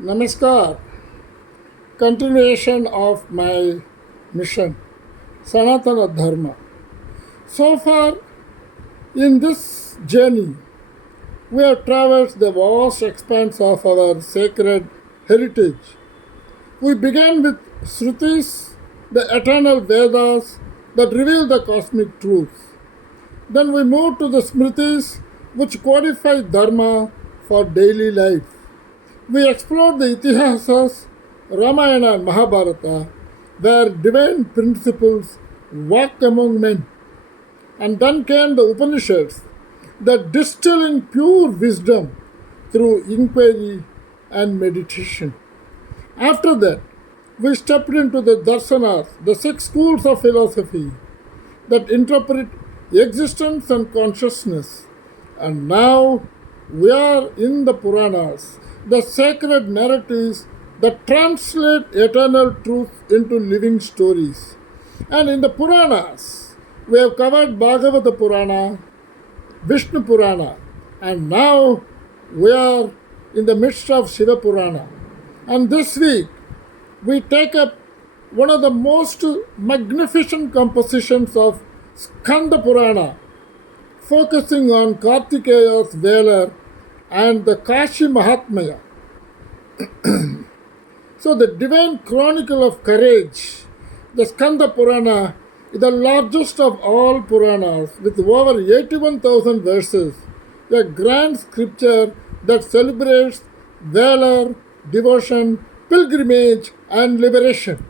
Namaskar. Continuation of my mission, Sanatana Dharma. So far in this journey, we have traversed the vast expanse of our sacred heritage. We began with Shrutis, the eternal Vedas that reveal the cosmic truth. Then we moved to the Smritis, which codify Dharma for daily life. We explored the Itihasas, Ramayana and Mahabharata, where divine principles walk among men. And then came the Upanishads, that distilling pure wisdom through inquiry and meditation. After that, we stepped into the Darsanas, the six schools of philosophy that interpret existence and consciousness. And now we are in the Puranas, the sacred narratives that translate eternal truth into living stories. And in the Puranas, we have covered Bhagavata Purana, Vishnu Purana, and now we are in the midst of Shiva Purana. And this week, we take up one of the most magnificent compositions of Skanda Purana, focusing on Kartikeya's valor and the Kashi Mahatmya. So, the divine chronicle of courage, the Skanda Purana, is the largest of all Puranas with over 81,000 verses, a grand scripture that celebrates valor, devotion, pilgrimage, and liberation.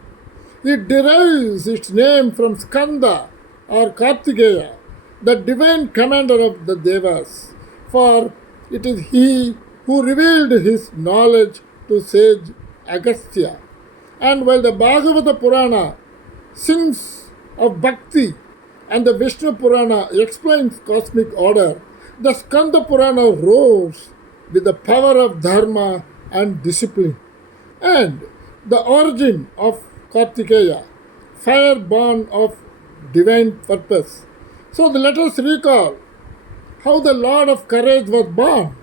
It derives its name from Skanda or Kartikeya, the divine commander of the Devas, for it is he who revealed his knowledge to sage Agastya. And while the Bhagavata Purana sings of Bhakti and the Vishnu Purana explains cosmic order, the Skanda Purana roars with the power of Dharma and discipline. And the origin of Kartikeya, fire born of divine purpose. So let us recall how the Lord of Courage was born.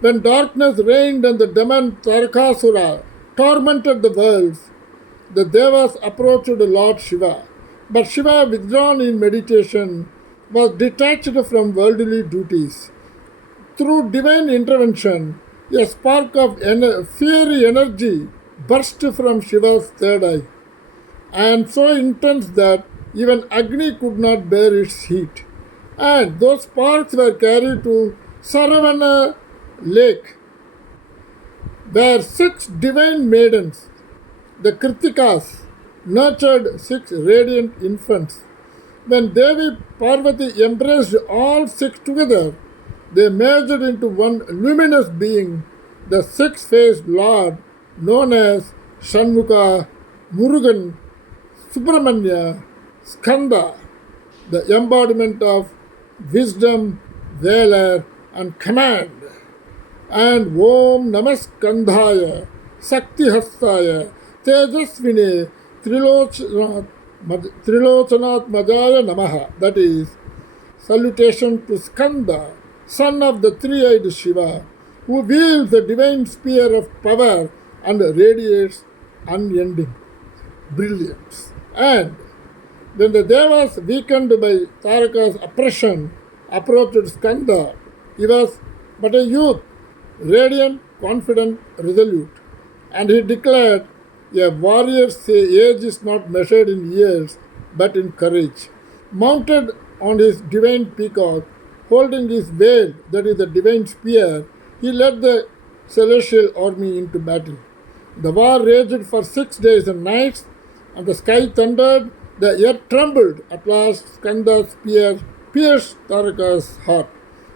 When darkness reigned and the demon Tarakasura tormented the worlds, the Devas approached Lord Shiva. But Shiva, withdrawn in meditation, was detached from worldly duties. Through divine intervention, a spark of fiery energy burst from Shiva's third eye, and so intense that even Agni could not bear its heat. And those sparks were carried to Saravana lake, where six divine maidens, the Kritikas, nurtured six radiant infants. When Devi Parvati embraced all six together, they merged into one luminous being, the six-faced Lord known as Shanmukha, Murugan, Subramanya, Skanda, the embodiment of wisdom, valor, and command. And Om Namaskandhaya, Sakti Hastaya, Tejasvine, Trilochanat Majaya Namaha. That is, salutation to Skanda, son of the three-eyed Shiva, who wields the divine spear of power and radiates unending brilliance. And when the Devas, weakened by Taraka's oppression, approached Skanda, he was but a youth, radiant, confident, resolute. And he declared, a warrior's age is not measured in years, but in courage. Mounted on his divine peacock, holding his veil, that is the divine spear, he led the celestial army into battle. The war raged for 6 days and nights, and the sky thundered, the earth trembled. At last, Skanda's spear pierced Taraka's heart,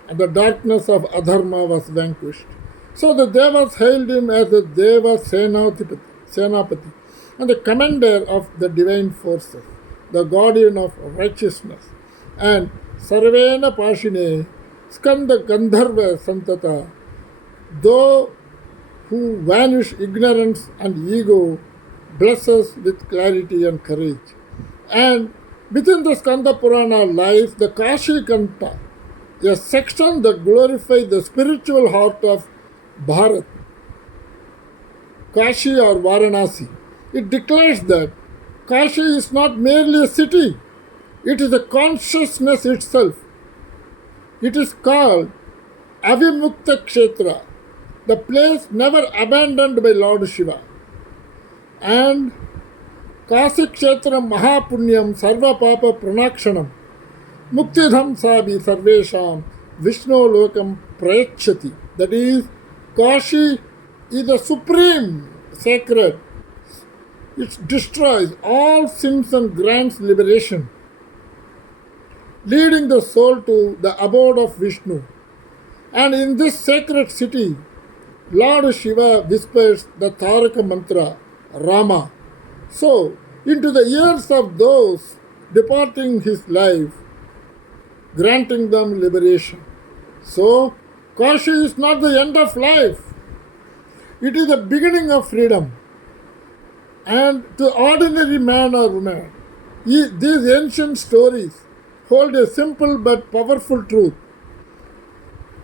and the darkness of Adharma was vanquished. So the Devas hailed him as the Deva Senapati, and the commander of the divine forces, the guardian of righteousness. And Sarvena Pashine, Skanda Gandharva Santata, though who vanish ignorance and ego, bless us with clarity and courage. And within the Skanda Purana lies the Kashi Kanta, a section that glorifies the spiritual heart of Bharat. Kashi or Varanasi. It declares that Kashi is not merely a city, it is a consciousness itself. It is called Avimukta Kshetra, the place never abandoned by Lord Shiva. And Kasi Kshetra Mahapunyam Sarva Papa Pranakshanam Muktidham Sabi Sarvesham Vishnu Lokam Prayachati. That is, Kashi is the supreme sacred. It destroys all sins and grants liberation, leading the soul to the abode of Vishnu. And in this sacred city, Lord Shiva whispers the Taraka mantra, Rama. So, into the ears of those departing his life, granting them liberation. So, Kashi is not the end of life, it is the beginning of freedom. And to ordinary man or woman, these ancient stories hold a simple but powerful truth.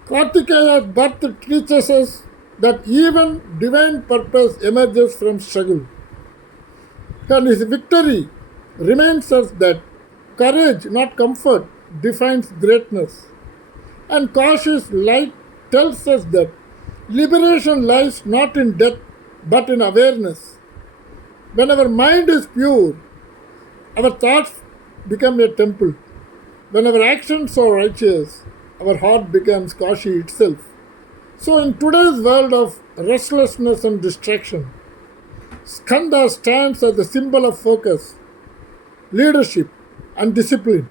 Kartikeya's birth teaches us that even divine purpose emerges from struggle. And his victory reminds us that courage, not comfort, defines greatness. And Kashi's light tells us that liberation lies not in death but in awareness. When our mind is pure, our thoughts become a temple. When our actions are righteous, our heart becomes Kashi itself. So, in today's world of restlessness and distraction, Skanda stands as the symbol of focus, leadership, and discipline.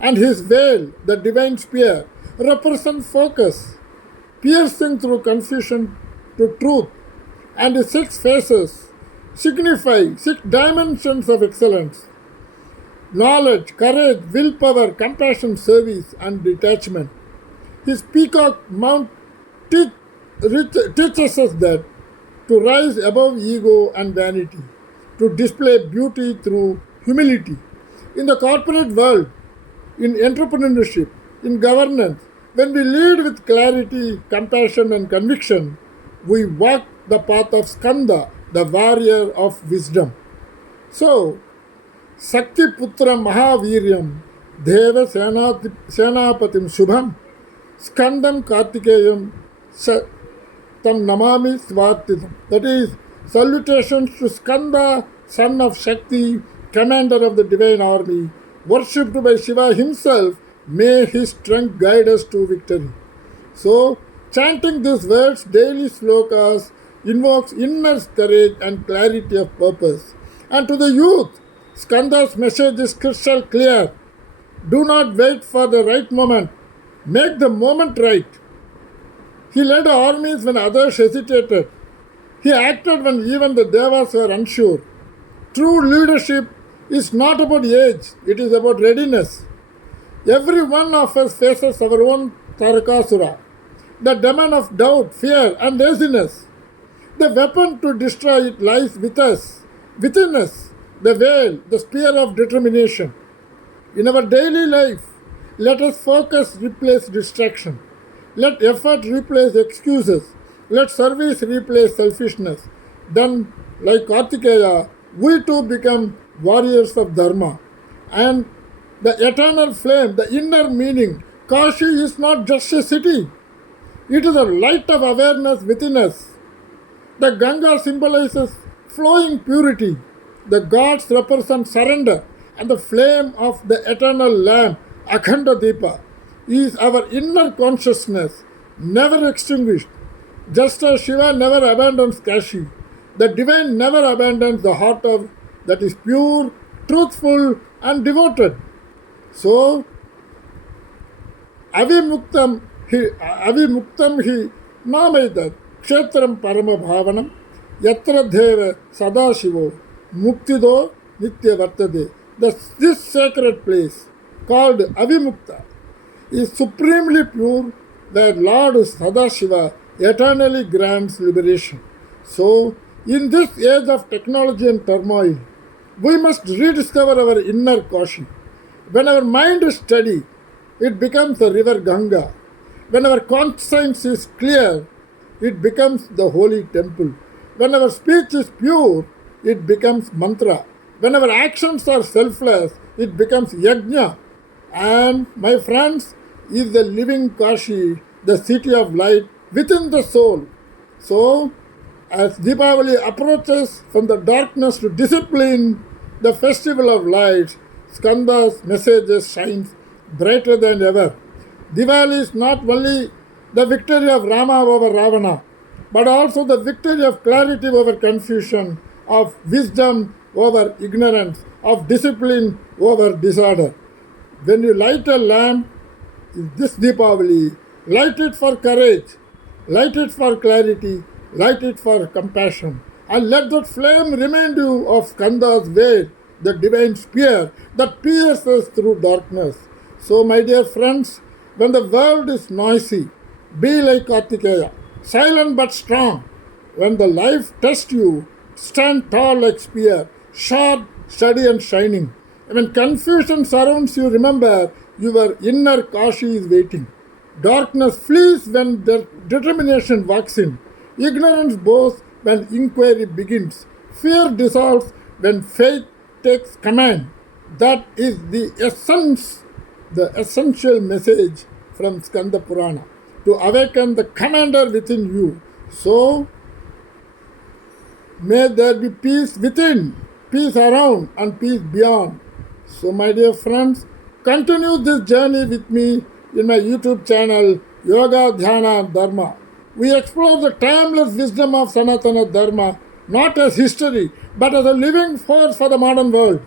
And his veil, the divine spear, represents focus, piercing through confusion to truth. And his six faces signify six dimensions of excellence: knowledge, courage, willpower, compassion, service, and detachment. His peacock mount teaches us that to rise above ego and vanity, to display beauty through humility. In the corporate world, in entrepreneurship, in governance, when we lead with clarity, compassion, and conviction, we walk the path of Skanda, the warrior of wisdom. So, Sakti Putra Mahaviryam Deva Senapatim Shubham Skandam Kartikeyam Tam Namami Swartitam. That is, salutations to Skanda, son of Shakti, commander of the divine army, worshipped by Shiva himself. May his strength guide us to victory. So, chanting these words, daily slokas, invokes inner courage and clarity of purpose. And to the youth, Skanda's message is crystal clear. Do not wait for the right moment. Make the moment right. He led armies when others hesitated. He acted when even the devas were unsure. True leadership is not about age, it is about readiness. Every one of us faces our own Tarakasura, the demon of doubt, fear, and laziness. The weapon to destroy it lies with us, within us, the veil, the spear of determination. In our daily life, let us focus replace distraction. Let effort replace excuses. Let service replace selfishness. Then, like Kartikeya, we too become warriors of Dharma. And the eternal flame, the inner meaning, Kashi is not just a city. It is a light of awareness within us. The Ganga symbolizes flowing purity. The gods represent surrender. And the flame of the eternal lamp, Akhanda Deepa, is our inner consciousness, never extinguished. Just as Shiva never abandons Kashi, the divine never abandons the heart of that is pure, truthful, and devoted. So, avimuktam hi namaitat kshetram parama bhavanam yatra deva sadashivo muktido nitya vartade. This sacred place, called Avimukta, is supremely pure, where Lord Sadashiva eternally grants liberation. So, in this age of technology and turmoil, we must rediscover our inner Kashi. When our mind is steady, it becomes the river Ganga. When our conscience is clear, it becomes the holy temple. When our speech is pure, it becomes mantra. When our actions are selfless, it becomes yajna. And my friends, is the living Kashi, the city of light within the soul. So, as Deepavali approaches from the darkness to discipline, the festival of light, Skanda's messages shines brighter than ever. Diwali is not only the victory of Rama over Ravana, but also the victory of clarity over confusion, of wisdom over ignorance, of discipline over disorder. When you light a lamp, this Deepavali, light it for courage, light it for clarity, light it for compassion, and let that flame remind you of Skanda's way, the divine spear that pierces through darkness. So, my dear friends, when the world is noisy, be like Kartikeya, silent but strong. When the life tests you, stand tall like spear, sharp, steady, and shining. When confusion surrounds you, remember your inner Kashi is waiting. Darkness flees when determination walks in. Ignorance bows when inquiry begins. Fear dissolves when faith takes command. That is the essence, the essential message from Skanda Purana to awaken the commander within you. So, may there be peace within, peace around, and peace beyond. So, my dear friends, continue this journey with me in my YouTube channel, Yoga, Dhyana, and Dharma. We explore the timeless wisdom of Sanatana Dharma, not as history, but as a living force for the modern world.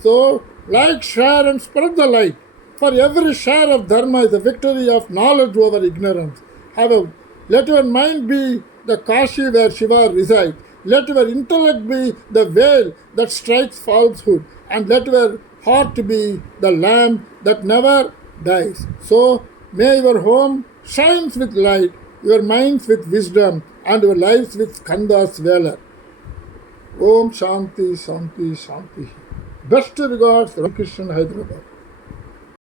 So, like, share, and spread the light. For every share of Dharma is a victory of knowledge over ignorance. However, let your mind be the Kashi where Shiva resides. Let your intellect be the veil that strikes falsehood. And let your heart be the lamp that never dies. So, may your home shines with light, your minds with wisdom, and your lives with Skanda's valor. Om Shanti, Shanti, Shanti. Best regards, Ramakrishnan, Hyderabad.